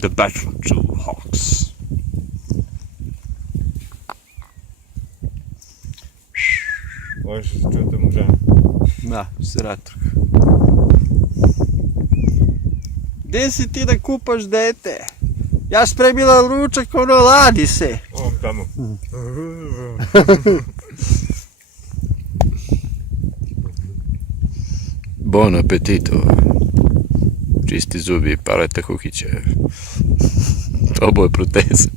The Battle of Two Hawks. Možeš se čuti mužan. Da, serator. Gde si ti da kupaš dete? Ja spremila ručak, ono ladi se. On tamo. Bon appetito. Čisti zubi, paleta kukića. Oboje proteze.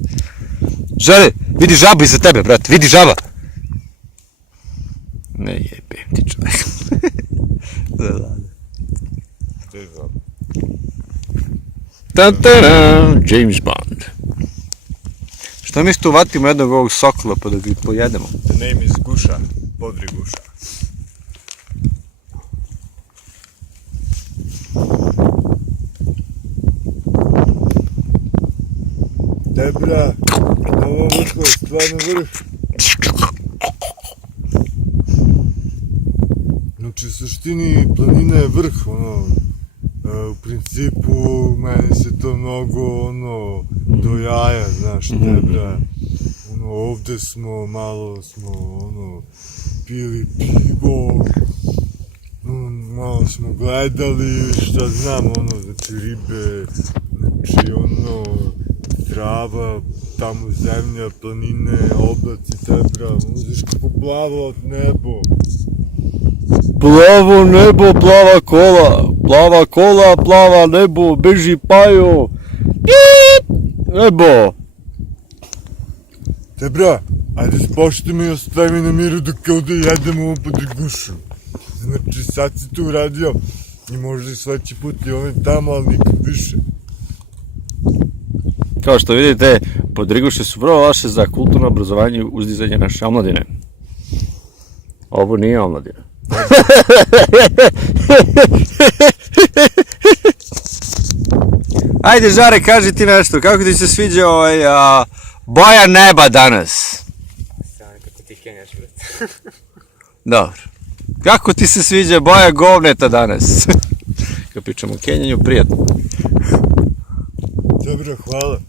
Žele, vidi žabu iza tebe, brate, vidi žaba! Ne jebem ti čovjek. Gdje je žaba? Ta-ta-da, James Bond. Što mi tu vatimo jednog ovog sokola pa da ga pojedemo? The name is Guša. Podri Guša. Debra, ovo vrho je stvarno vrh. Znači, u suštini planina je vrh, ono, u principu meni se to mnogo, ono, do jaja, znaš, Debra. Ono, ovde smo, malo smo, ono, pili pivo, malo smo gledali, šta znam, ono, znači, ribe, znači, ono, trava, tamo zemlja, planine, oblaci, Debra, uziš kako plavo nebo. Plavo nebo, plava kola, plava nebo, beži pajo. Nebo. Debra, ajde spošti me i ostavi me na miru dok ovdje jedemo ovu podrigušu. Znači, sad si tu uradio i možda i sledeći put i ovaj tamo, ali nikad više. Kao što vidite, podriguše su vrlo vaše za kulturno obrazovanje i uzdizanje naše omladine. Ovo nije omladina. Ajde, Žare, kaži ti nešto, kako ti se sviđa boja neba danas? Kako ti kenjaš, brate. Dobro. Kako ti se sviđa boja govneta danas? Kad pričamo o kenjanju, prijatno. Debra, hvala.